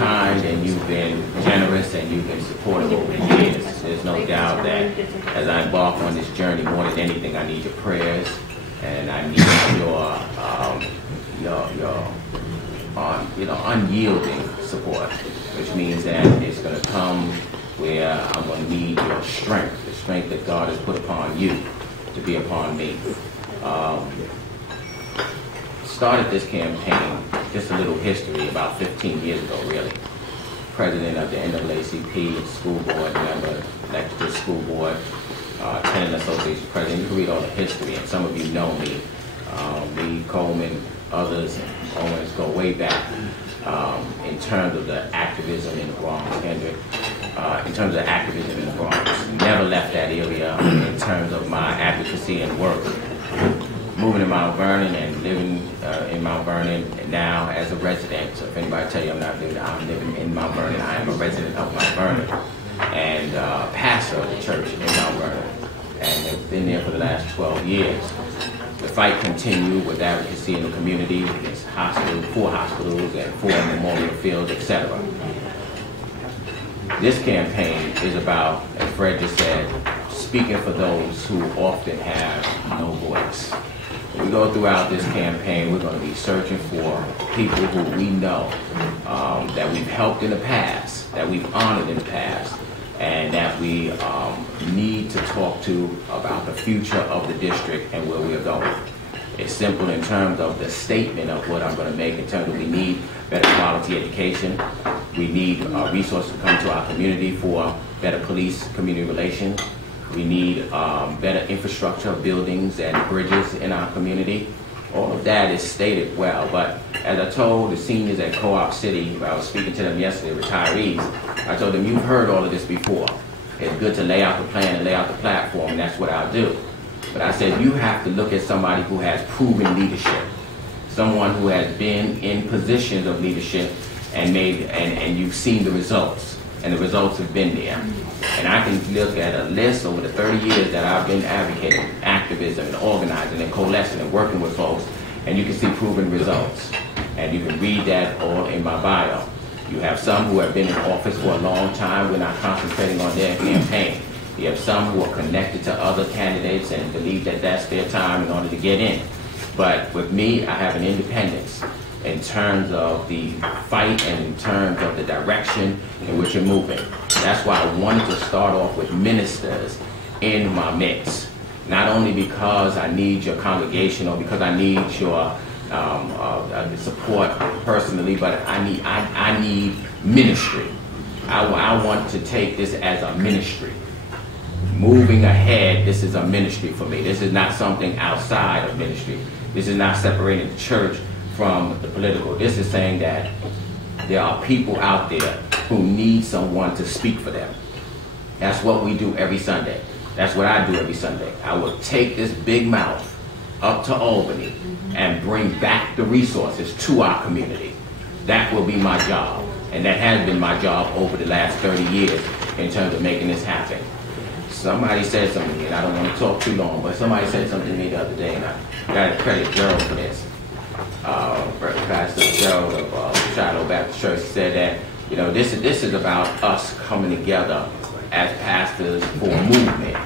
kind and you've been generous and you've been supportive over the years. There's no doubt that as I embark on this journey, more than anything, I need your prayers and I need your unyielding support, which means that it's going to come where I'm going to need your strength, the strength that God has put upon you to be upon me. Started this campaign, just a little history, about 15 years ago, really. President of the NAACP, school board member, elected to the school board, tenant association president. You can read all the history, and some of you know me. Me, Coleman, others, and Owens go way back in terms of the activism in the Bronx, Kendrick. In terms of activism in the Bronx, never left that area in terms of my advocacy and work. Moving to Mount Vernon and living in Mount Vernon, and now as a resident. So if anybody tell you I'm living in Mount Vernon, I am a resident of Mount Vernon and pastor of the church in Mount Vernon, and have been there for the last 12 years. The fight continued with advocacy in the community against four hospitals and 4 memorial fields, etc. This campaign is about, as Fred just said, speaking for those who often have no voice. As we go throughout this campaign, we're going to be searching for people who we know that we've helped in the past, that we've honored in the past, and that we need to talk to about the future of the district and where we are going. It's simple in terms of the statement of what I'm going to make in terms of we need better quality education. We need resources to come to our community for better police community relations. We need better infrastructure, buildings and bridges in our community. All of that is stated well, but as I told the seniors at Co-op City, I was speaking to them yesterday, retirees, I told them, you've heard all of this before. It's good to lay out the plan and lay out the platform, and that's what I'll do. But I said, you have to look at somebody who has proven leadership, someone who has been in positions of leadership and you've seen the results, and the results have been there. And I can look at a list over the 30 years that I've been advocating activism and organizing and coalescing and working with folks, and you can see proven results. And you can read that all in my bio. You have some who have been in office for a long time. We're not concentrating on their campaign. You have some who are connected to other candidates and believe that that's their time in order to get in. But with me, I have an independence in terms of the fight and in terms of the direction in which you're moving. That's why I wanted to start off with ministers in my mix. Not only because I need your congregation or because I need your support personally, but I need ministry. I want to take this as a ministry. Moving ahead, this is a ministry for me. This is not something outside of ministry. This is not separating the church from the political. This is saying that there are people out there who need someone to speak for them. That's what we do every Sunday. That's what I do every Sunday. I will take this big mouth up to Albany and bring back the resources to our community. That will be my job, and that has been my job over the last 30 years in terms of making this happen. Somebody said something to me, and I don't want to talk too long, but somebody said something to me the other day, and I got to credit Gerald for this. Pastor Gerald of Shiloh Baptist Church said that, you know, this is about us coming together as pastors for a movement.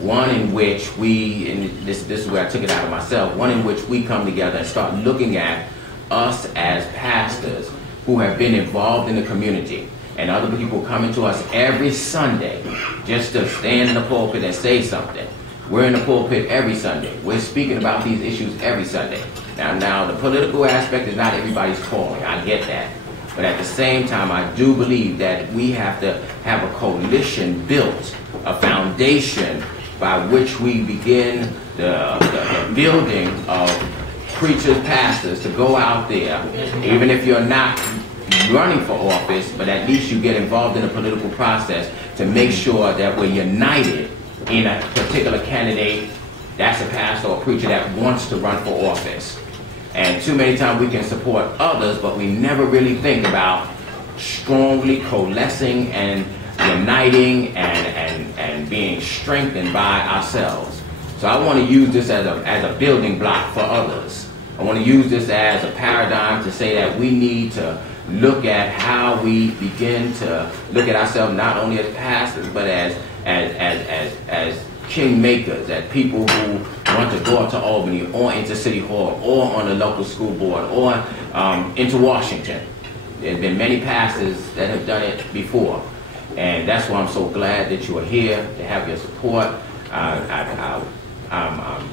One in which we, and this is where I took it out of myself, one in which we come together and start looking at us as pastors who have been involved in the community, and other people coming to us every Sunday just to stand in the pulpit and say something. We're in the pulpit every Sunday. We're speaking about these issues every Sunday. Now the political aspect is not everybody's calling. I get that. But at the same time, I do believe that we have to have a coalition built, a foundation by which we begin the building of preachers, pastors to go out there, even if you're not running for office, but at least you get involved in the political process to make sure that we're united in a particular candidate that's a pastor or preacher that wants to run for office. And too many times we can support others, but we never really think about strongly coalescing and uniting and being strengthened by ourselves. So I want to use this as a building block for others. I want to use this as a paradigm to say that we need to look at how we begin to look at ourselves not only as pastors, but as kingmakers, as people who want to go up to Albany or into City Hall or on the local school board or into Washington. There have been many pastors that have done it before. And that's why I'm so glad that you are here, to have your support. I'm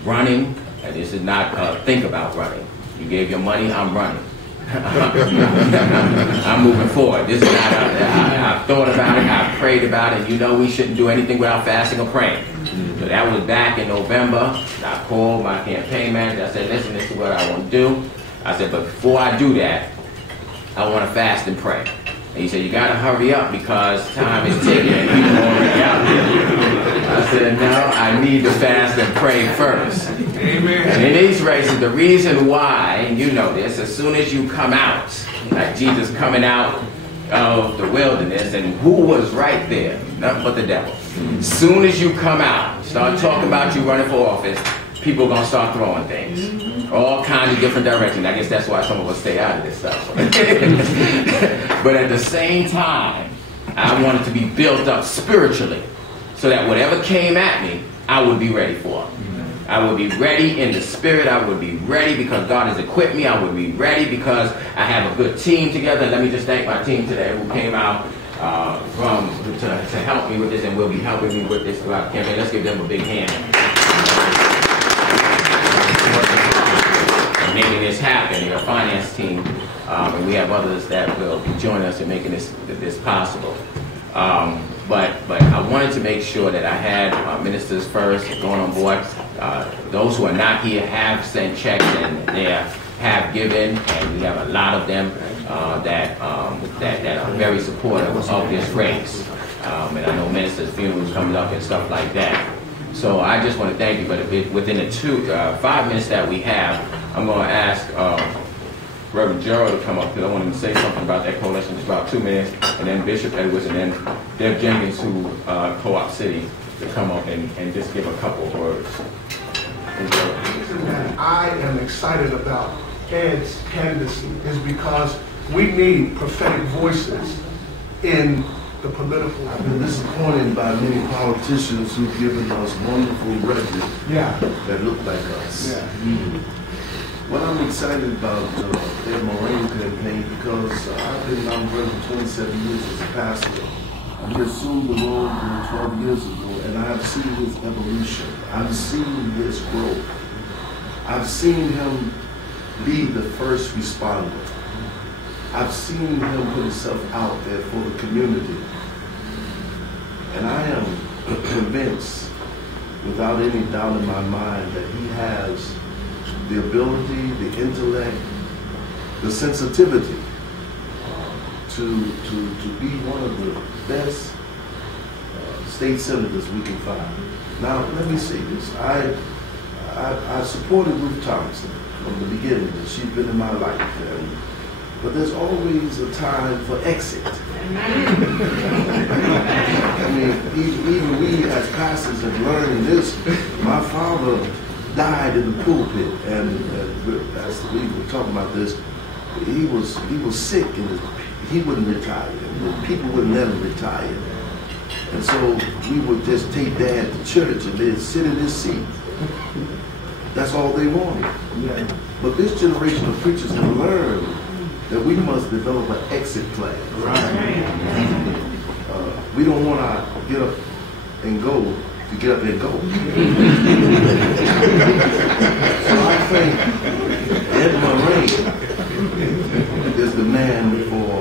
running, and this is not think about running. You gave your money, I'm running. I'm moving forward. This is not, I've thought about it, I've prayed about it. You know we shouldn't do anything without fasting or praying. So that was back in November. I called my campaign manager. I said, listen, this is what I want to do. I said, but before I do that, I want to fast and pray. And he said, you got to hurry up because time is ticking and people are already out there. I said, no, I need to fast and pray first. Amen. And in these races, the reason why, and you know this, as soon as you come out, like Jesus coming out of the wilderness, and who was right there? Nothing but the devil. As soon as you come out, start talking about you running for office, people are going to start throwing things. All kinds of different directions. I guess that's why some of us stay out of this stuff. But at the same time, I wanted to be built up spiritually so that whatever came at me, I would be ready for it. I would be ready in the spirit. I would be ready because God has equipped me. I would be ready because I have a good team together. And let me just thank my team today who came out to help me with this and will be helping me with this throughout the campaign. Let's give them a big hand. Making this happen, your finance team, and we have others that will join us in making this possible. But I wanted to make sure that I had ministers first going on board. Those who are not here have sent checks and they have given, and we have a lot of them that are very supportive of this race. And I know ministers' funerals coming up and stuff like that. So I just want to thank you. But within the 5 minutes that we have, I'm going to ask Reverend Gerald to come up because I want him to say something about that coalition. Just about 2 minutes, and then Bishop Edwards, and then Deb Jenkins, who Co-op City, to come up and just give a couple of words. I am excited about Ed's candidacy is because we need prophetic voices in the political. I've been disappointed by many politicians who've given us wonderful rhetoric that look like us. Yeah. What I'm excited about the Mulraine campaign because I've been on for 27 years as a pastor. I assumed the role 12 years ago, and I've seen his evolution. I've seen his growth. I've seen him be the first responder. I've seen him put himself out there for the community. And I am convinced, without any doubt in my mind, that he has the ability, the intellect, the sensitivity to be one of the best state senators we can find. Now, let me say this. I supported Ruth Thompson from the beginning. She's been in my life. But there's always a time for exit. I mean, even we as pastors have learned this. My father died in the pulpit, and as we were talking about this, he was sick, and he wouldn't retire. People would never retire. And so we would just take Dad to church and they'd sit in his seat. That's all they wanted. Yeah. But this generation of preachers have learned that we must develop an exit plan. Right. We don't want to get up and go to get up and go. So I think Ed Mulraine is the man for,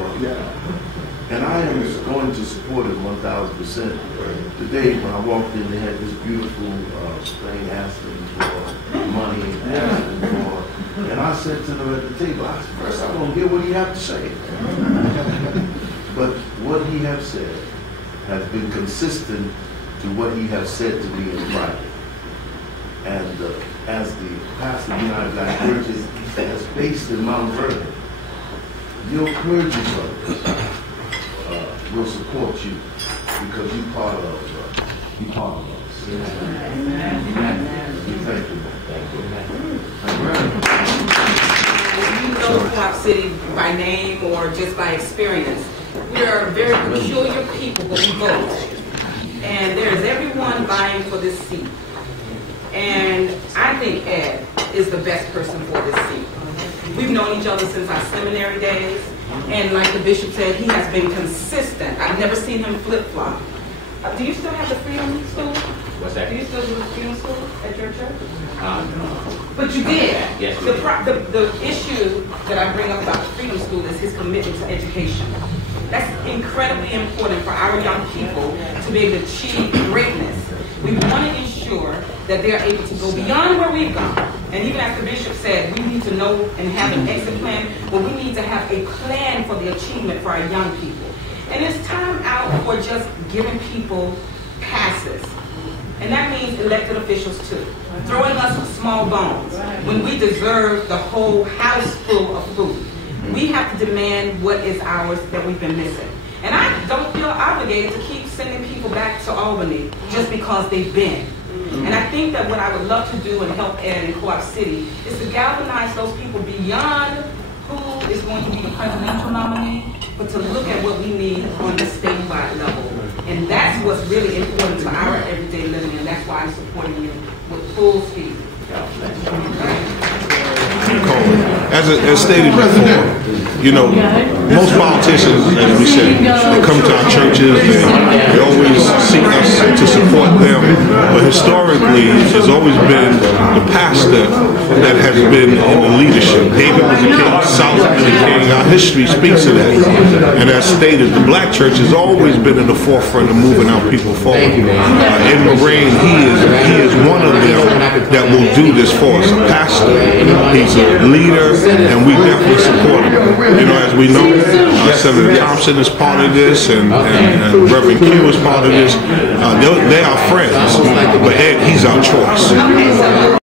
and I am going to support him 1,000%. Today, when I walked in, they had this beautiful thing asking for money, asking for. And I said to them at the table, first I want to hear what he have to say. But what he has said has been consistent to what he has said to me in private. And as the pastor of the United Black Churches that's based in Mount Vernon, your clergy brothers will support you because you're part of us. Amen. Thank you. Thank you. Co-op City by name or just by experience. We are a very peculiar people, but we vote. And there is everyone vying for this seat. And I think Ed is the best person for this seat. We've known each other since our seminary days. And like the bishop said, he has been consistent. I've never seen him flip-flop. Do you still have the Freedom School? What's that? Do you still do the Freedom School at your church? No. But you did. Yes. The issue that I bring up about the Freedom School is his commitment to education. That's incredibly important for our young people to be able to achieve greatness. We want to ensure that they're able to go beyond where we've gone. And even as the bishop said, we need to know and have an exit plan, but we need to have a plan for the achievement for our young people. And it's time out for just giving people passes. And that means elected officials too. Throwing us small bones when we deserve the whole house full of food. We have to demand what is ours that we've been missing. And I don't feel obligated to keep sending people back to Albany just because they've been. And I think that what I would love to do and help Ed in Co-op City is to galvanize those people beyond who is going to be the presidential nominee, but to look at what we need on the statewide level. And that's what's really important to our everyday living, and that's why I'm supporting you with full speed. As stated before, you know, most politicians, as we said, they come to our churches, they always seek us to support them, but historically, it's always been the pastor that has been in the leadership. David was a king, Solomon was a king, our history speaks to that. And as stated, the black church has always been in the forefront of moving our people forward. In Mulraine, he is one of them that will do this for us, a pastor. He's a leader, and we definitely support him. You know, as we know, Senator Thompson is part of this, and Reverend Q is part of this. They are friends, but Ed, he's our choice.